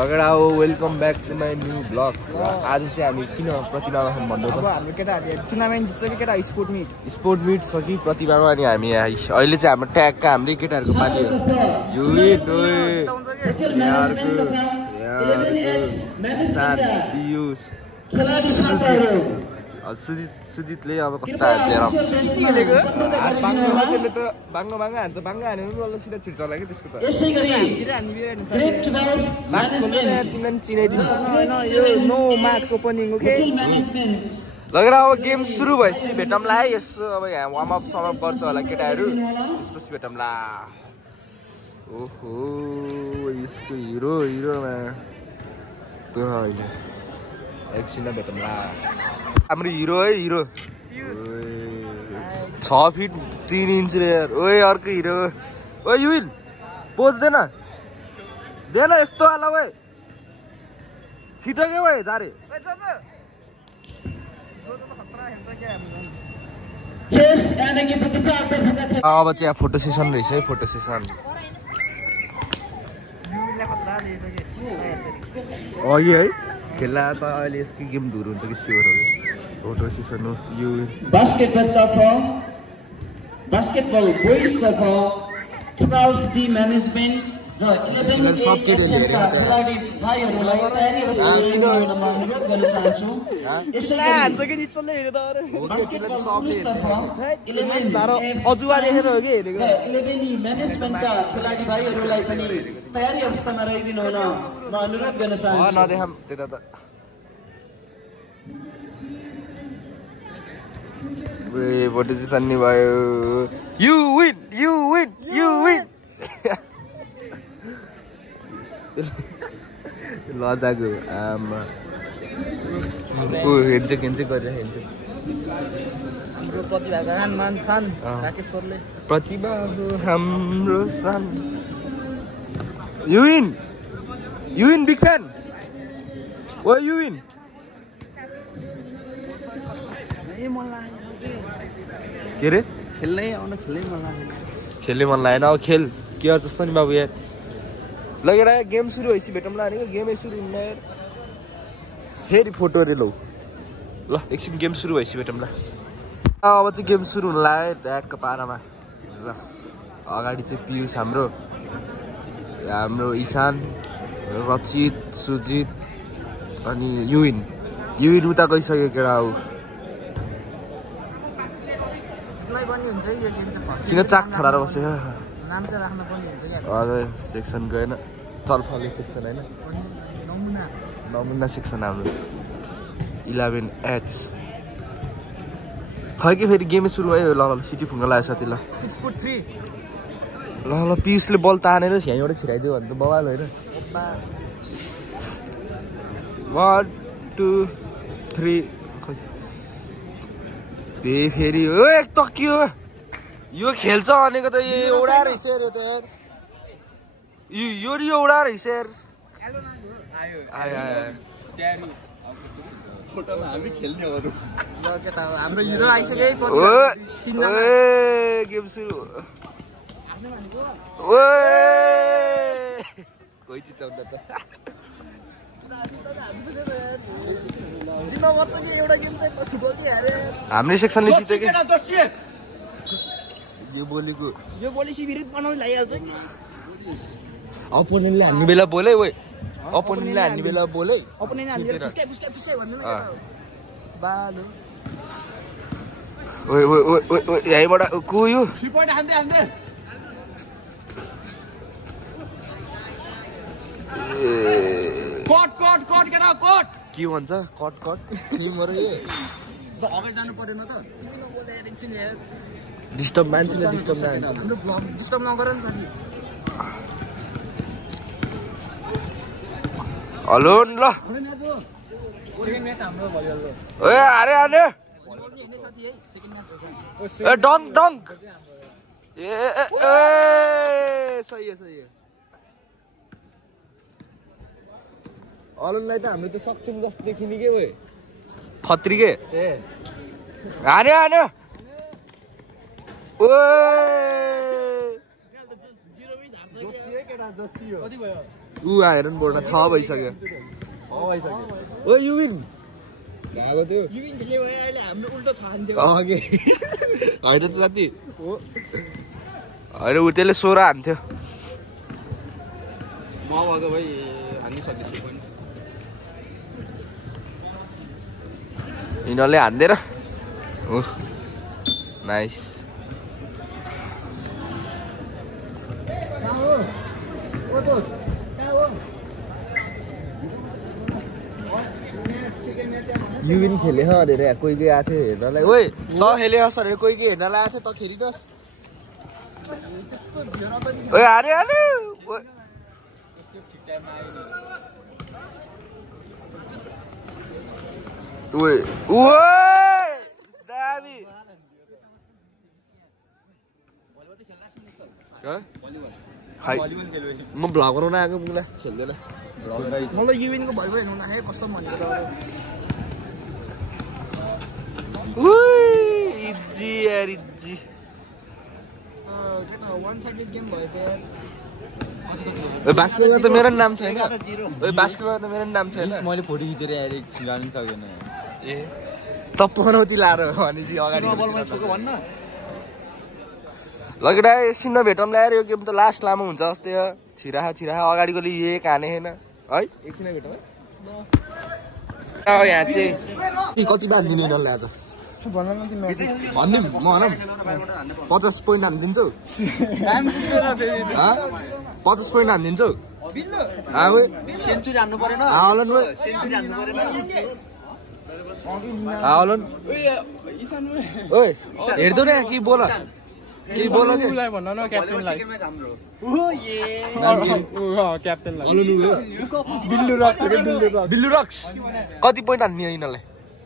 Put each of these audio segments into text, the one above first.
लगेर आओ welcome back to my new blog. आज चाहिँ हामी किन प्रतिभामा खान भन्दै अब हाम्रो केटाहरूले टुर्नामेन्ट जित्छ कि केटा स्पोर्ट मिट छ कि प्रतिभामा। अनि हामी अहिले चाहिँ हाम्रो ट्यागका हाम्रै केटाहरूको पाली हो। सुजितले अब कता बाङ्गो हान्छ। बाङ्गो हानेर पनि सिधा छिर्छ होला कि त्यसको त लगेर अब गेम सुरु भएपछि भेटौँला है। यसो अब यहाँ वार्मअप समअप गर्छ होला केटाहरू, त्यसपछि भेटौँला। ओहो यसको हिरोमा त्यो होइन, एकछिनमा भेटौँला। हाम्रो हिरो है, हिरो 6 फिट 3 इन्च रे यार। ओए अर्को हिरो। ओ युविन पोज देन यस्तो हाल ओए, छिटो के ओए जारे। अब चाहिँ फोटो सेसन रहेछ है, फोटो सेसन। अघि है खेला त अहिले यसको गेम धुर हुन्छ कि स्योर हो। फोटो सेसन हो यो। बास्केटबल बोइज तर्फ 12D म्यानेजमेन्ट र 11 खेलाडी भाइहरूलाई तयारी अवस्थामा अनुरोध गर्न चाहन्छु। यसैले बास्केटबल पुरुष तर्फ 11 म्यानेजमेन्टका खेलाडी भाइहरूलाई पनि तयारी अवस्थामा रहिदिनु हुन म अनुरोध गर्न चाहन्छु। नदेखाम त्यता त फोटो सेसन नि भयो। यु विन लजाको आमा। ओ हेर्छ गरेर हेर्छ। हाम्रो प्रतिभाको मान सान राकेश्वरले। प्रतिभा हो हाम्रो सान। You win big fan. Oh you win के रे खेल्नै मन लागेन। अब खेल के जस्तो नि बाबु यार। लगेर गेम सुरु भएपछि भेटौँला भनेको गेमै सुरु हुन्न यार। फेरि फोटो अरे लौ ल एकछिन गेम सुरु भएपछि भेटौँला। अब चाहिँ गेम सुरु हुन लाग्यो ट्यागको पारामा। ल अगाडि चाहिँ पियुष हाम्रो ईशान, रचित, सुजित अनि युविन उता गइसक्यो केटा। अब किन चाक खडाएर बस्यो? हजुर सेक्सन गएन, चलफले सेक्सन होइन, नमुना सेक्सन हाम्रो 11H। खै कि फेरि गेमै सुरु भयो। ल सिटी फुङ्गा लाग्यो साथी। ल 6'3". ल पियुषले बल तानेर यहीँबाट छिराइदियो भने त बवाल होइन। 1 2 3 त्यही फेरि हो एक तकियो। यो खेल्छ भनेको त एउटा रहेछ यार। यो त यार यो एउटा रहेछ यार। हाम्रो हिरो आइसक्यो। गेम सुरु। कोही चिचाउन त हाम्रो सेक्सनले जित्यो कि यो बोलीको शिविर बनाउनु लागिहाल्छ कि। अपोनेन्टले हान्ने बेला बोलै ओए, अपोनेन्टले हान्ने बेला बोलै। अपोनेन्टले फुस्काइ भन्दैन बालो। ओए यहीँबाट कुयो हान्दै कट केटा कट के भन्छ? कट फिल्महरु यो अगाडि जानु पर्दैन त। डिस्टर्ब मान्छेले डिस्टर्ब नगर नि साथी। हेलो ल सेकेन्ड म्याच हाम्रो भयो। ओए अरे आने साथी है सेकेन्ड म्याच हो। ए डङ्क ए सही है। अलनलाई त हामीले त सक्छौँ जस्तो देखिने के ओए खत्री के हान्यो ओए कति भयो? ऊ आएर नि बोर्डमा 6 भइसक्यो ओ युविन गएको थियो युविन खेल्यो भने अहिले हाम्रो उल्टो छ हान्थ्यो अघि होइन त साथी होइन ऊ त्यसले 16 हान्थ्यो म आएको भाइ हान्नै सक्दिनँ पनि यिनीहरूले हान्दैन नाइस युविन खेले अरे कोही कोही आएको थियो हेर्नलाई ओइ त खेले अरे कोही कोही हेर्नलाई आएको थियो त खेलिनुहोस् ओइ हारे हारे ओइ ओइ दामी म भ्लग बनाउन आएको मुला खेल्दैन मलाई युविनको भयो हेर्नु न कस्तो मन इज्जी यार इज्जी वान साइडेड गेम भयो त्यहाँ ओइ बास्केटमा त मेरो नाम छैन ओइ बास्केटमा त मेरो नाम छैन मैले फोटो खिचेर आएर छिराउनु सकेन ए त पनौती लाएर भनेपछि अगाडि भन्न लगेडा एकछिन भेटौँ ल्याएर यो गेम त लास्ट लामो हुन्छ जस्तै हो छिराहा अगाडिकोले यही काने होइन है एकछिन भेटौँ यहाँ चाहिँ कति बार दिने यिनीहरूलाई आज भनिदिउँ म भनौँ 50 पोइन्ट हानिदिन्छु 50 पोइन्ट हानिदिन्छु सेन्चुरी हान्नु परेन सेन्चुरी हान्नु परेन ओइ हेर्दो न के बोल के बोल भन्न न क्याप्टेनलाई बिल्लु रक्स कति पोइन्ट हान्ने यिनीहरूलाई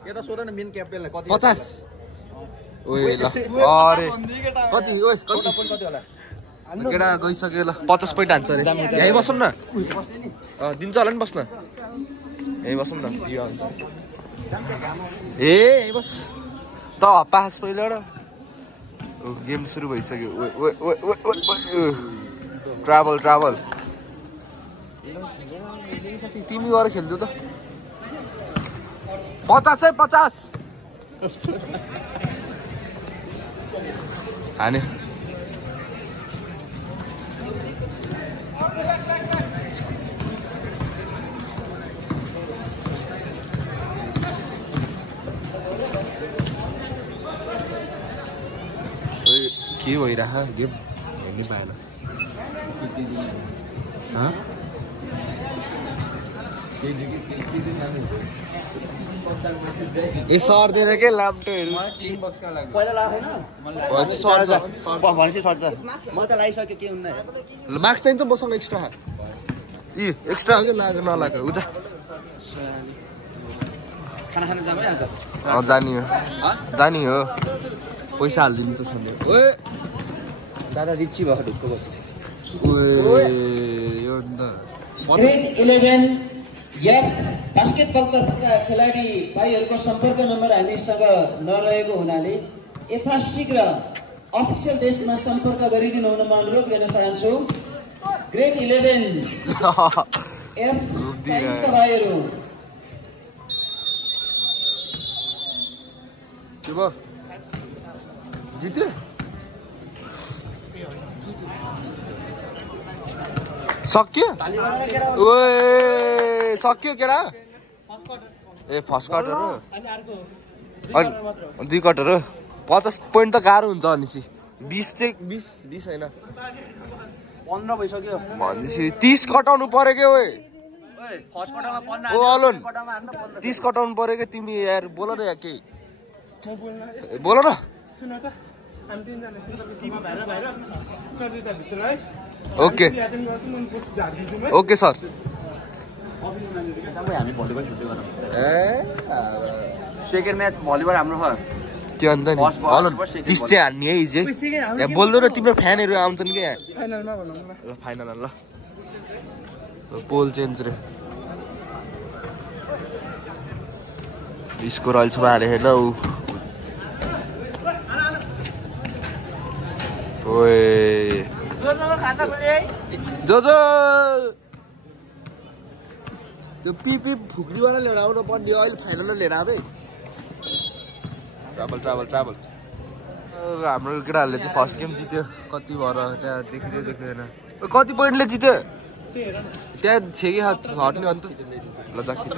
यता सोध न मेन क्याप्टेनलाई कति 50 ओइ ल अरे कति ओइ कति होला केटा गइसक्यो ल 50 पोइन्ट हान्छ अरे यहीँ बसौँ न दिन्छ होला नि बस्न यहीँ बसौँ न ए यहीँ बस त पास पहिला गेम सुरु भइसक्यो ट्राभल तिमी गएर खेल्छु त 50 हाने के भइरह गेम हेर्नै पाएन ए सर्दैन के लाम्टोहरू मार्क्स चाहिन्छ बसाउन एक्स्ट्रा एक्स्ट्रा के नलाग उता जाने हो पैसा हालिदिन्छ सन्डे ओए दादा रिची भयो ढुक्क बस्छ यो ग्रेड 11 एफ बास्केटबल तर्फका खेलाडी भाइहरूको सम्पर्क नम्बर हामीसँग नरहेको हुनाले यथाशीघ्र अफिसियल डेस्कमा सम्पर्क गरिदिनु हुन म अनुरोध गर्न चाहन्छु ग्रेड 11 एफ साइन्सका भाइहरू के भयो जित्यो सक्यो ओए सक्यो केडा ए फर्स्ट क्वार्टर हो अनि 2 क्वार्टर हो 50 पोइन्ट त गाह्रो हुन्छ भनेपछि 20 चाहिँ 20 हैन 15 भइसक्यो भनेपछि 30 कटाउनु पर्यो के ओए फर्स्ट क्वार्टरमा 15 ओ अलोन 30 कटाउनु पर्यो के तिमी यार बोल न यार के बोल न सुन त हामी तीनजना टिममा भएर दुईटा भित्र है ओके ओके सर हामी भलिबल खेल्दै गरौँ सेकेन्ड म्याच भलिबल हाम्रो छ त्यो अन्त नि अलोन 30 चाहिँ हान्ने है इजे यहाँ बोल्दो न तिम्रो फ्यानहरू आउँछन् के यहाँ फाइनलमा भनौँ ल फाइनल ल पोल चेन्ज रे स्कोर अहिलेसम्म हाले होइन ऊ ओए जो त्यो पिपी फुक्रीवाला लिएर आउनु पर्ने अहिले फाइनलमा लिएर आवे ट्राभल हाम्रो केटाहरूले चाहिँ फर्स्ट गेम जित्यो कति भएर त्यहाँ देखिँदैन कति पोइन्टले जित्यो त्यहाँ छेकी हट्ने अन्त ल जा खिच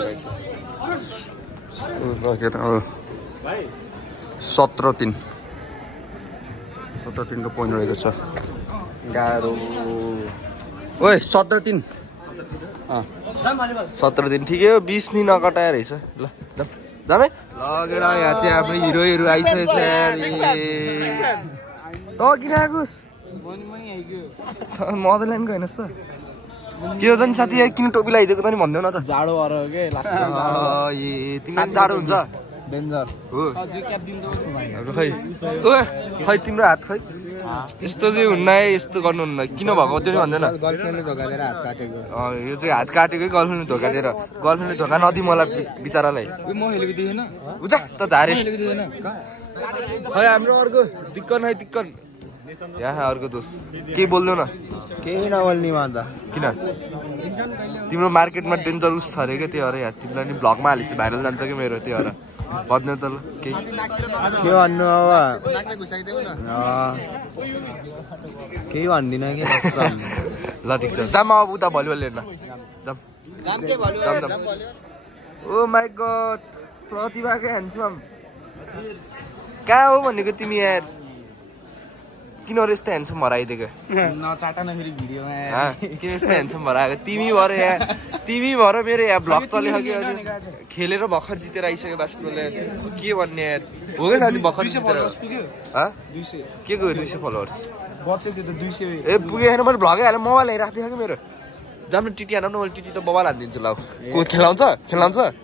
17-3 को पोइन्ट रहेको छ गाह्रो ओए 17-3 17 ठिकै हो 20 नि नकटाएर रहेछ ल जामै ल केटा यहाँ चाहिँ आफ्नो हिरोहरू आइसकेछ किन आएकोस् मदरल्यान्डको हेर्नुहोस् त के हो त नि साथी किन टोपी लगाइदिएको त नि भन्देऊ न त जाडो भएर हो के तिमीलाई जाडो हुन्छ डेन्जर हो खै तिम्रो हात खै यस्तो चाहिँ हुन्न है यस्तो गर्नुहुन्न किन भएको त्यो नि भन्दैन गर्लफ्रेन्डले धोका दिएर हात काटेको यो चाहिँ हात काटेकै गर्लफ्रेन्डले धोका दिएर गर्लफ्रेन्डले धोका नदिई मलाई बिचरालाई म हेलेको दिएन उजा त झारे दिएन खै हाम्रो अर्को दिक्कन है दिक्कन यहाँ अर्को दोस्त केही बोल्नु न केही नबोल्ने म त किन तिम्रो मार्केटमा डेन्जर उस छ अरे क्या त्यो अरे यहाँ तिमीलाई नि भ्लगमा हालिस भाइरल जान्छ कि मेरो त्यो अरे भन्नु त ल के भन्नु अब केही भन्दिनँ कि ल ठिक छ जाम अब उता भलिबल हेर्न जाम ओ माई गड प्रतिभाकै ह्यान्डसम कहाँ हो भनेको तिमी यार किन यस्तो ह्यान्डसम भएर आइदिएको किन यस्तो ह्यान्डसम भएर आएको तिमी भएर यहाँ तिमी भएर मेरो यहाँ भ्लग चलेको कि खेलेर भर्खर जितेर आइसक्यो बास्केटबल के भन्ने यार हो क्या साथी भर्खर जितेर के गयो 200 फलोवर्स ए पुगेन मैले भ्लगै हालेँ मोबाइल हेरिराख्दै थियो कि मेरो जाम न टिटी हाल्नु न मैले टिटी त मोबाइल हालिदिन्छु ल को खेलाउँछ ल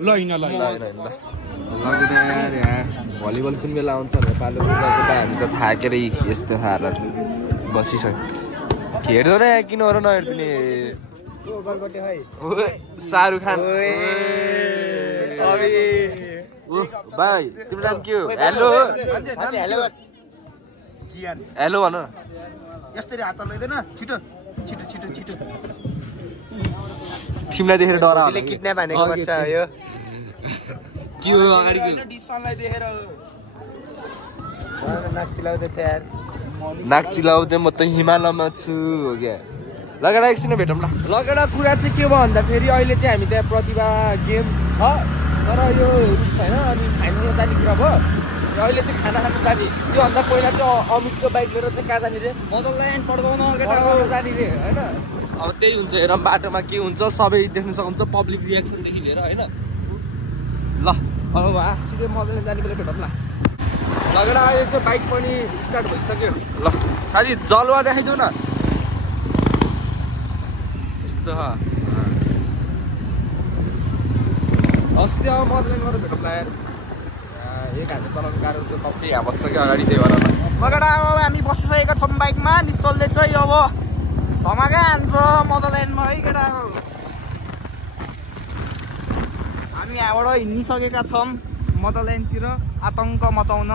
भलिबल कुन बेला आउँछ नेपालको हामी त थाकेरै यस्तो हारेर बसिसक्यो हेर्दैन यहाँ किन हो र नहेर्दिने शाहरुख खान भाइ तिम्रो नाम के हो हेलो हेलो भन यस्तरी हात लैदैन छिटो छिटो छिटो छिटो तिमीलाई देखेर डरा किडन्याप हानेको बच्चा यो के हो अगाडिको डिसनलाई देखेर नाक चिलाउँदै थियो यार नाक चिलाउँदै म त हिमालयमा छु हो क्या लगेर एकछिन भेटौँ ल लगेर कुरा चाहिँ के भयो भन्दाखेरि अहिले चाहिँ हामी त्यहाँ प्रतिभा गेम छ तर यो छैन अनि फाइनलमा जाने कुरा भयो र अहिले चाहिँ खाना खानु जाने त्योभन्दा पहिला चाहिँ अमितको बाइक लिएर चाहिँ कहाँ जाने रे मदनल्यान्ड पड्काउन केटा जाने रे होइन अब त्यही हुन्छ हेर बाटोमा के हुन्छ सबै देख्न सक्नुहुन्छ पब्लिक रियाक्सनदेखि लिएर होइन ल अब सिधै मजाले जाने बेला भेटौँ ल लगेर अहिले चाहिँ बाइक पनि स्टार्ट भइसक्यो ल साथी जलवा देखाइदेऊ न यस्तो अस्ति अब मजाले गरेर भेटौँ ल यार एक हात चलाउनु गाह्रो त्यो कति यहाँ बस्छ कि अगाडि त्यही भएर लगेर अब हामी बसिसकेका छौँ बाइकमा निचल्दै चाहिँ अब धमाका हान्छ मदनल्यान्डमा है केटा हामी यहाँबाट हिँडिसकेका छौँ मदनल्यान्डतिर आतङ्क मचाउन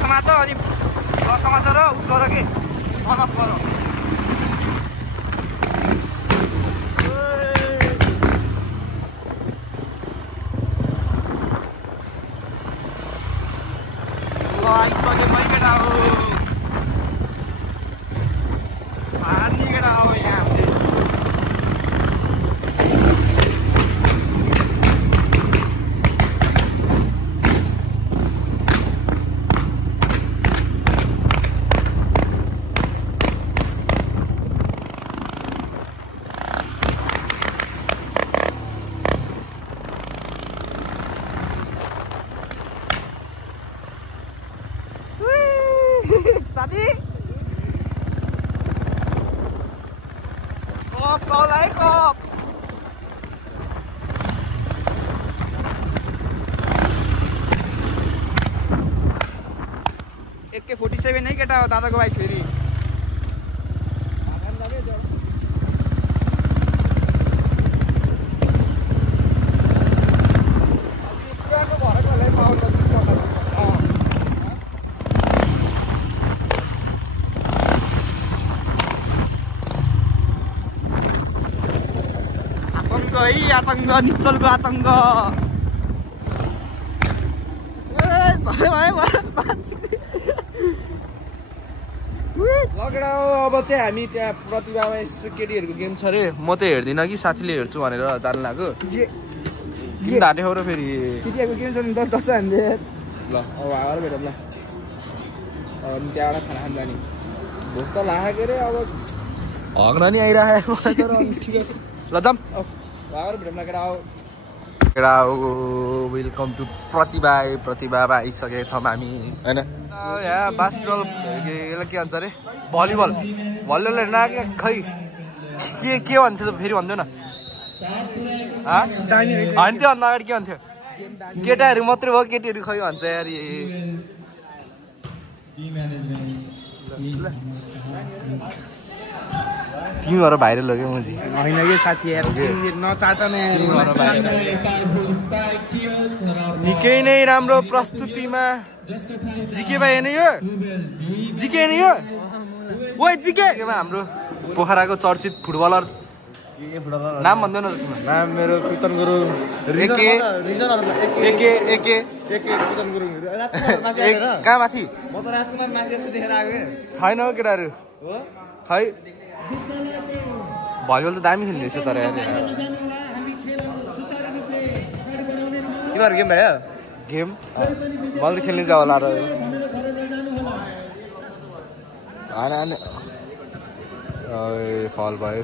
समात अनि समात र उस गर के अनफ गर आइसक्यो मै केटा हो पानी केटा हो यहाँ साथी कप सौलाई कप AK-47 है केटा हो दादाको बाइक फेरि है आतङ्क निश्चलको आतङ्क लगेर अब चाहिँ हामी त्यहाँ प्रतिभामा यसो केटीहरूको गेम छ अरे म त हेर्दिनँ कि साथीले हेर्छु भनेर जानु लाग्यो किन ढाँटेको र फेरि केटीहरूको गेम छ नि त दस हान्दै ल अब आएर भेटौँ ल अनि त्यहाँबाट खाना खान जाने भोक त लाग्यो अरे अब हग्न नि आइरहेको ल जाऊँ आएर भेटौँ ल केटा वेलकम टु प्रतिभामा आइसकेका छौँ हामी होइन यहाँ बास्केटबल यसलाई के भन्छ अरे भलिबल हेर्न आएको खै के भन्थ्यो फेरि भन्थ्यो न होइन त्योभन्दा अगाडि के भन्थ्यो केटाहरू मात्रै भयो केटीहरू खै भन्छ यार तिमी भएर भाइरल हो क्या मुजी होइन कि साथी निकै नै राम्रो प्रस्तुतिमा जिके भाइ हेर्ने यो जिके हेर्ने यो ओ जिके हाम्रो पोखराको चर्चित फुटबलर नाम भन्दैन र तिम्रो नाम मेरो कीर्तन गुरुङ कहाँ माथि म त राजकुमार माथि देखेर आएको छैन हौ केटाहरू खै भलिबल त दामी खेल्ने रहेछ तर तिमीहरू गेम भयो गेम मैले त खेल्ने चाहिँ होला र होइन फल भयो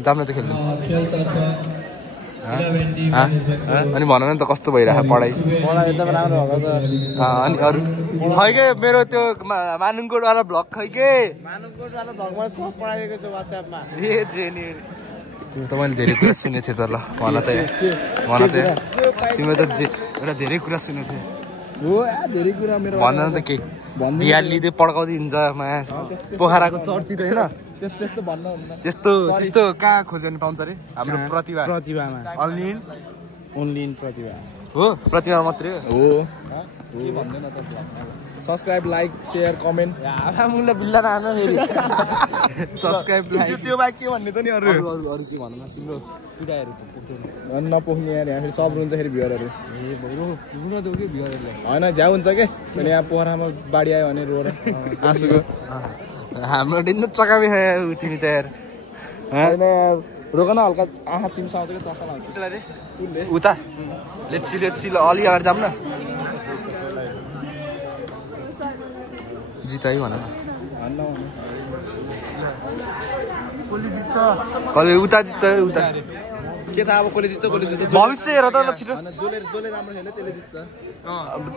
जाम न त खेल्नु अनि भन न त कस्तो भइरहेको पढाइ एकदम राम्रो भएको छ अनि अरू खै के मेरो त्यो मानुङकोटवाला भ्लग खै के मानुङकोटवाला भ्लगमा सब पढाएको छ वाट्सएपमा ए जेनी तिमी त मैले धेरै कुरा सुनेको थिएँ त ल भन त तिमीले त एउटा धेरै कुरा सुनेको थिएँ हो धेरै कुरा मेरो भन्दैन त के बिहार लिँदै पड्काउँदै हिँड्छ पोखराको चर्चित होइन त्यस्तो भन्नु हुन्न त्यस्तो कहाँ खोज्यो पाउँछ अरे हाम्रो प्रतिभामा ओन्ली इन प्रतिभा हो प्रतिभा मात्रै हो के भन्दैन त सब्स्क्राइब लाइक सेयर कमेन्ट मुला बिल्ला नआन फेरि सब्स्क्राइब लाइक त्यो बाहेक के भन्ने त नि अरू के भन न तिम्रो पिडाहरू नपोख्ने यहाँ फेरि सब रुन्छ फेरि भ्युअरहरू रुन देऊ कि भ्युअरहरूलाई होइन झ्याउ हुन्छ के अनि यहाँ पोखरामा बाढी आयो भने रोएर आँसुको हाम्रो दिन त चकाबी खायो तिमी त यार होइन रोक न हल्का आँखा चिम्साउँछ कि चक्का लाग्छ उता लेट्सी ल अलि अगाडि जाऊँ न जिताइ भन न कसले उता जित्छ उता के त अब कसले जित्छ भविष्य हेर त ल छिटो जसले राम्रो खेल्यो त्यसले जित्छ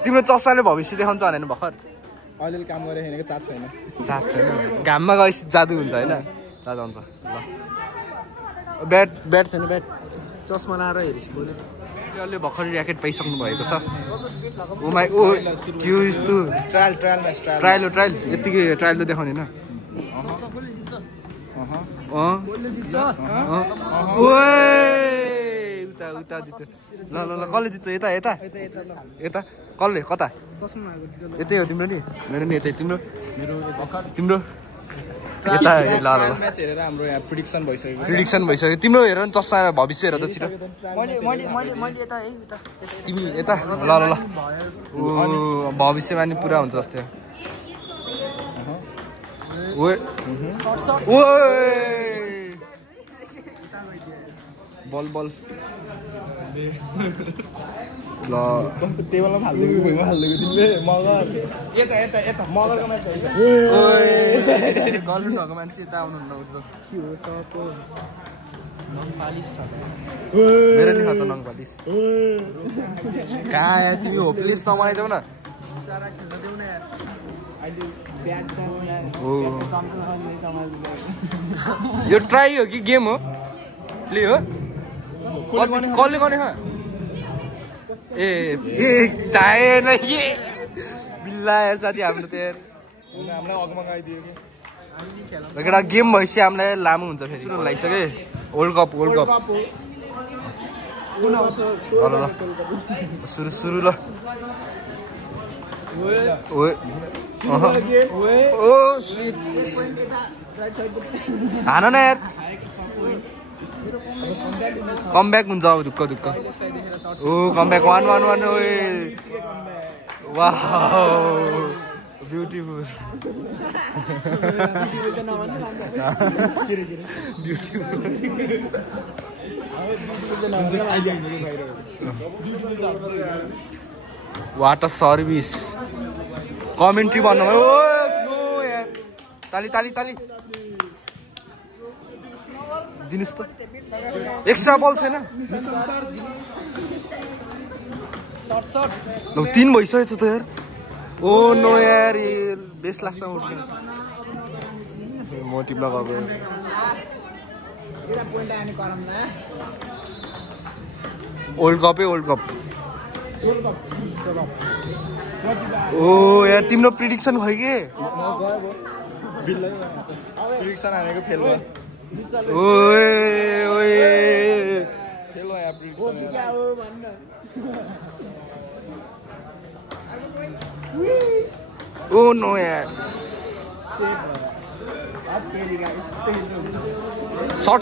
तिम्रो चस्साले भविष्य देखाउँछ भने भर्खर अलिअलि काम गरेर हिँडेको चाट छैन घाममा गएपछि जादु हुन्छ होइन जादु हुन्छ ल ब्याट छैन ब्याट चस्मा लाएर हेरिस अहिले भर्खर ऱ्याकेट पाइसक्नु भएको छ ओमाई ओ त्यो यस्तो ट्रायल यतिकै ट्रायल त देखाउने होइन उता जित्यो ल कसले जित्छ यता कसले कता यतै हो तिम्रो नि मेरो नि यतै तिम्रो यता ल म्याच हेरेर हाम्रो यहाँ प्रिडिक्सन भइसक्यो तिम्रो हेर नि चस्सा भविष्य हेर त छिटो तिमी यता ल भविष्यमा नि पुरा हुन्छ जस्तै बल ल टेबलमा फाल्दिएको भुइँमा फाल्दिएको तिमीले मगर यता मगरको म्याच गर्लफ्रेन्ड भएको मान्छे यता आउनुहुन्न के हो सपो नङपालिस छ मेरो नि खत नङपालिस कहाँ तिमी होपलेस नमनाइदेऊ न यो ट्राई हो कि गेम हो प्ले हो कसले गर्ने ए ताएन बिल्ला साथी हाम्रो त हामीलाई अगमा गाइदियो कि एउटा गेम भएपछि हामीलाई लामो हुन्छ फेरि सुरु लागिसक्यो वर्ल्ड कप सुरु ल हान न यार कमब्याक हुन्छ अब ढुक्क ढुक्क ओ कमब्याक 1-1-1 ओए wow beautiful what a service commentary भन्नुभयो ओ नो यार ताली ताली ताली दिनुस् त एक्स्ट्रा बल छैन लौ 3 भइसकेछ त यार ओ नो यार बेस लाग्छ उठ्नु म टिप्न गएको वर्ल्ड कप ओ यार तिम्रो प्रिडिक्सन खै के प्रिडिक्सन हानेको फेल भयो ओए ओए फेल भयो प्रिडिक्सन ओ नो यार शॉट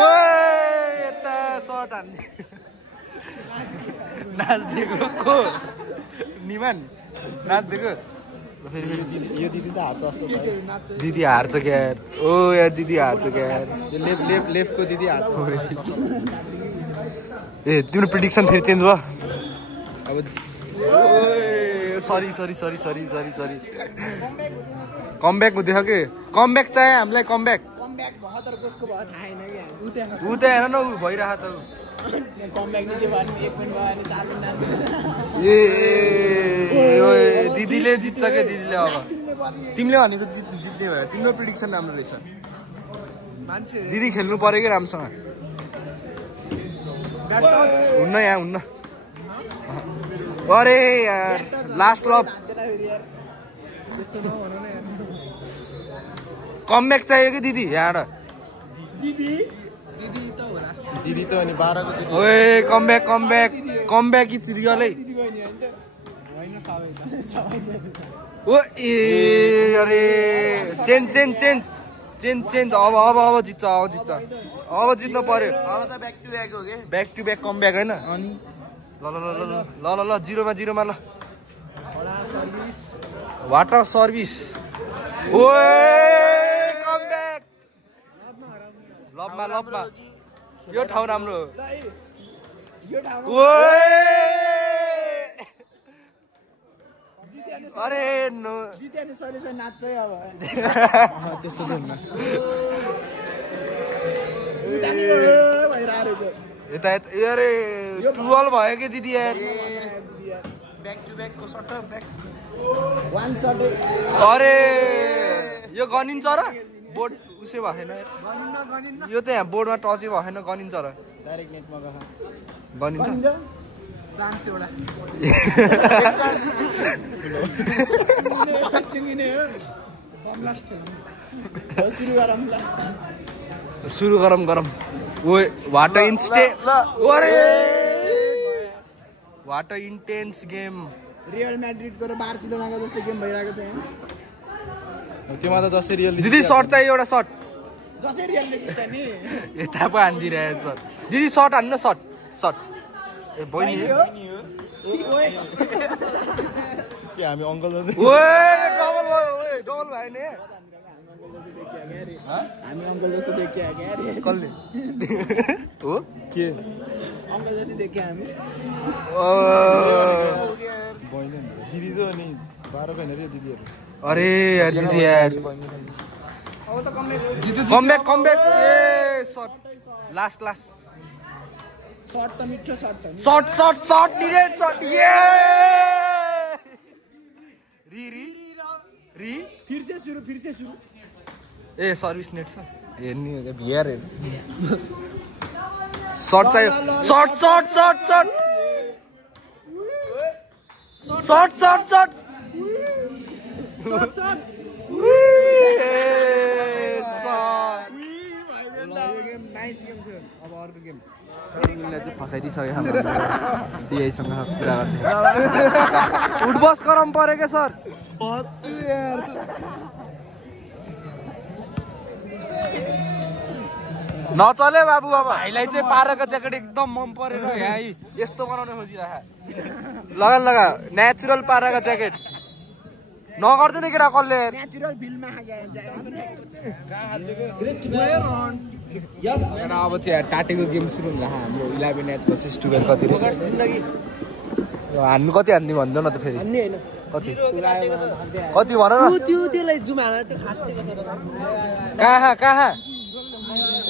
ओए यता शॉट हान्ने नाच्दिएको को निमान नाच्दिएको यो दिदी त हार्छ जस्तो छ दिदी हार्छ क्या यार ओ यार दिदी हार्छ क्या यार लेफ्टको दिदी हार्छ ए तिम्रो प्रिडिक्सन फेरि चेन्ज भयो अब सरी कमब्याक हुँदैछ के कमब्याक चाहियो हामीलाई कमब्याक ऊ त हेर न ऊ भइरह त ए दिदीले जित्छ क्या दिदीले अब तिमीले भनेको जित्ने भयो तिम्रो प्रिडिक्सन राम्रो रहेछ दिदी खेल्नु पर्यो कि राम्रोसँग हुन्न यहाँ हुन्न अरे यार लास्ट लभ कमब्याक चाहियो कि दिदी यहाँबाट दिदी त अनि 12 को दिदी ओए कमब्याक इट्स रियलै ओ ए अरे चेन्ज अब जित्छ अब जित्नु पर्यो अब त ब्याक टु ब्याक हो के ब्याक टु ब्याक कमब्याक हैन अनि ल 0-0 ल वाट अ सर्भिस ओए कमब्याक लबमा यो ठाउँ राम्रो ओए अरे नो जित्याले सलेसमा नाच्छ अब त्यस्तो त हुन्न यता अरे 12 भयो कि दिदी यार ब्याक टु ब्याक को शट ब्याक वान शट अरे यो गनिन्छ र बोर्ड उसै भएन यो त यहाँ बोर्डमा टचै भएन गनिन्छ र डाइरेक्ट नेटमा गयो गनिन्छ चान्स एउटा सुरु गरम ओए what a intense game real म्याड्रिडको र बार्सिलोनाको जस्तो गेम भइरहेको छ त्योमा त जसरी रियल दिदी शट चाहियो एउटा शट जसरी रियलले जित्छ नि यता पो हान्दिरहेछ सर दिदी शट हान्न शट ए बहिनी के हामी अंकल ओए डबल भयो नि हामी अंकल जस्तो देखिया क्या रे कसले हो के अंकल जस्तो देखिया हामी बहिनी दिदी त अनि 12 को हैन रे दिदीहरु अरे यार दिदी यार अब त कमब्याक ए शट लास्ट शट त मिठो शट छ शट डिरेक्ट शट ये री फिर से शुरू ए सर्भिस नेट छ हेर्नी भिआर शट चाहियो शट नाइस गेम थियो अब अर्को गेम फसाइदिइसक्यो हाम्रो डिआईसँग कुरा गर्ने उठबस गरम पर्यो क्या सर नचले बाबु अब भाइलाई चाहिँ पाराको ज्याकेट एकदम मन परेर यहाँ यस्तो बनाउन खोजिरहेको लगा नेचुरल पाराको ज्याकेट नगर्दैन केटा कसले नेचुरल फिल्ममा अब चाहिँ टाटेको गेम सुरु होला हाम्रो 11 एच भर्सेस 12 कति हान्नु कति हान्ने भन्दैन न त फेरि कति भन न त्यसलाई जुम हालेर त्यो खाटेको छ कहाँ ए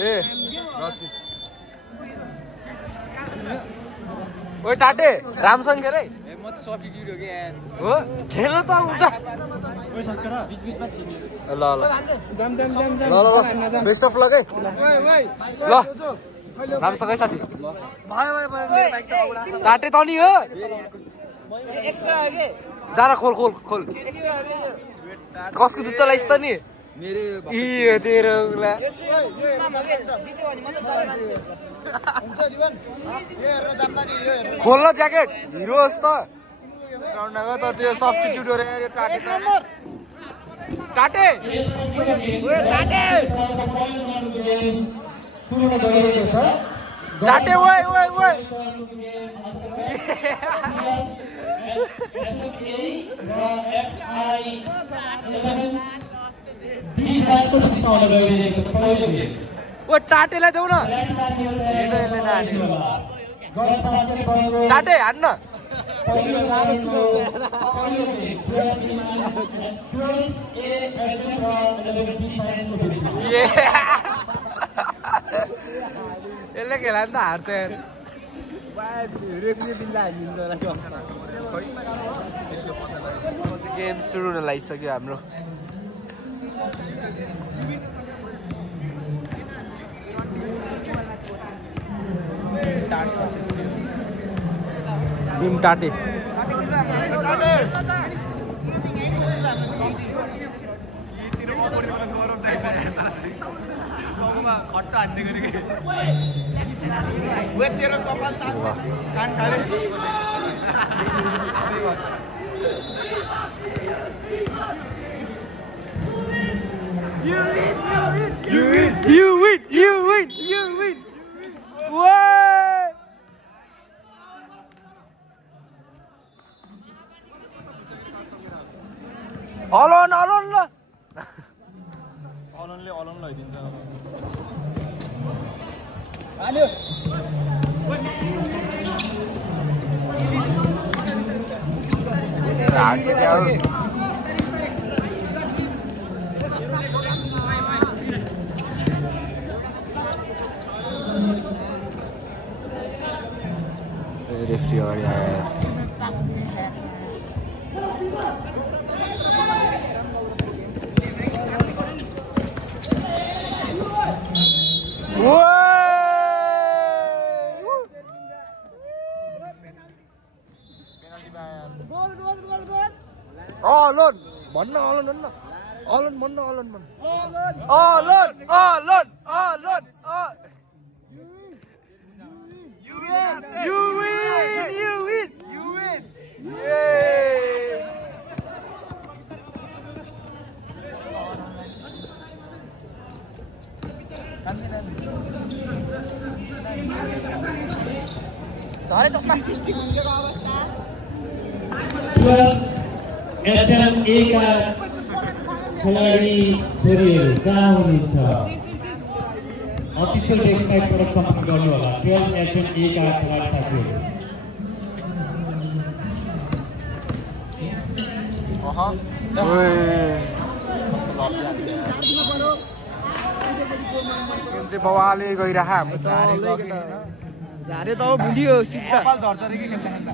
ओइ टाटे रामसँग खेल है म त सब्स्टिट्युट हो के यार हो खेल्न त हुन्छ ओइ सकेर 20 मा छिन्यो ल जाम बेस्ट अफ लक है ल रामसँगै साथी भयो टाटे त नि हो एक्स्ट्रा हो के जारा खोल एक्स्ट्रा हो के कसको जुत्ता लाइस् त नि मेरे इ तेरो ला जित्यो भने म हुन्छ दिवन यो हेरेर जाम्दा नि यो हेरेर खोल्न ज्याकेट हिरो होस् त ग्राउन्डमा त त्यो सब्स्टिट्युट हो रे यो टाटे टाटे ओइ ओ टाटेलाई देऊ न टाटे हान्न यसले खेला नि त हार्छ गेम सुरु हुन लागिसक्यो हाम्रो टिम टाटे तेरो कपाल कान खाले You win. What? All on. अलनले लैदिन्छ रेफ्री और यार You win. Yay! झरे चस्मा सिस्टम हुनेको अवस्था एसएमए का खेलाडी छोरीहरू कहाँ हुनुहुन्छ अफिसियल वेबसाइटबाट सम्पर्क गर्नु होला 12 एसएमए का खेलाडी साथीहरू चाहिँ बवाले गइरह हाम्रो झारे त भुलियो सिधा झर्छ रे के खेल्दा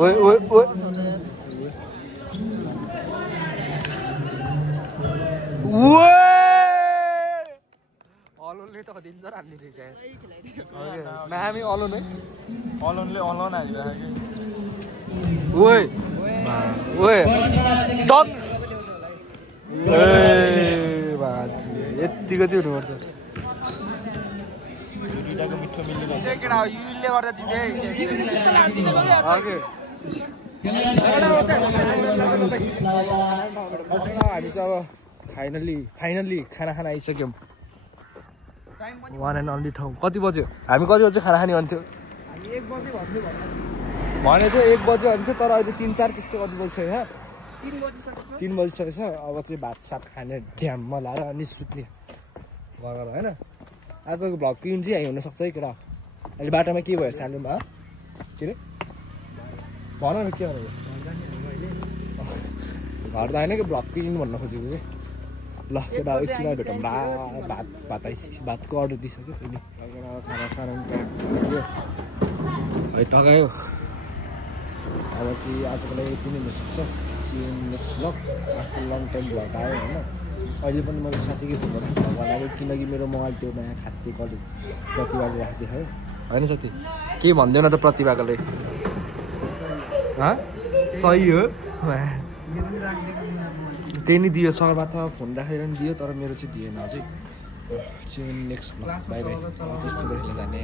ओइ अलनले त डेन्जर हान्ने रहेछ नामै अलन है अलनले अलन हालिरहेको ओइ डन यतिको चाहिँ हुनुपर्छ दुईटाको मिठो मिल्ने केटा युले गर्दा जिते हामी चाहिँ अब फाइनली खाना खान आइसक्यौँ टाइम पनि 1 and only ठाउँ कति बज्यो हामी कति बजे खाना खाने भन्थ्यो हामी 1 बजे भन्दै भनेको 1 बजे भन्थ्यो तर अहिले 3-4 त्यस्तो कति बजिसक्यो 3 बजिसकेछ अब चाहिँ भात सात खाने ड्याममा लाएर अनि सुत्ने गरेर होइन आजको भ्लग क्विन चाहिँ यहीँ हुनसक्छ है केटा अहिले बाटोमा के भयो सालुमा चिने भन न के भनेको घर त होइन कि भ्लग क्विन भन्न खोजेको कि ल केटा एकछिनमा भेटौँ भातको अर्डर दिइसक्यो अहिले खाना साना है टगायो अब चाहिँ आजको लागि यति नै हुनसक्छ आफ्नो लङ टाइम भ्लग आयो होइन अहिले पनि मैले साथीकै फोनबाट भ्लग लाग्यो किनकि मेरो मोबाइल त्यो नयाँ खाते कले प्रतिभाले राखिदियो है होइन साथी के भन्दैन त प्रतिभाको लागि सही हो त्यही नै दियो सरबाथमा फोन राखेर नि दियो तर मेरो चाहिँ दिएन अझै नेक्स्ट बाई बाई जस्तो गरेर जाने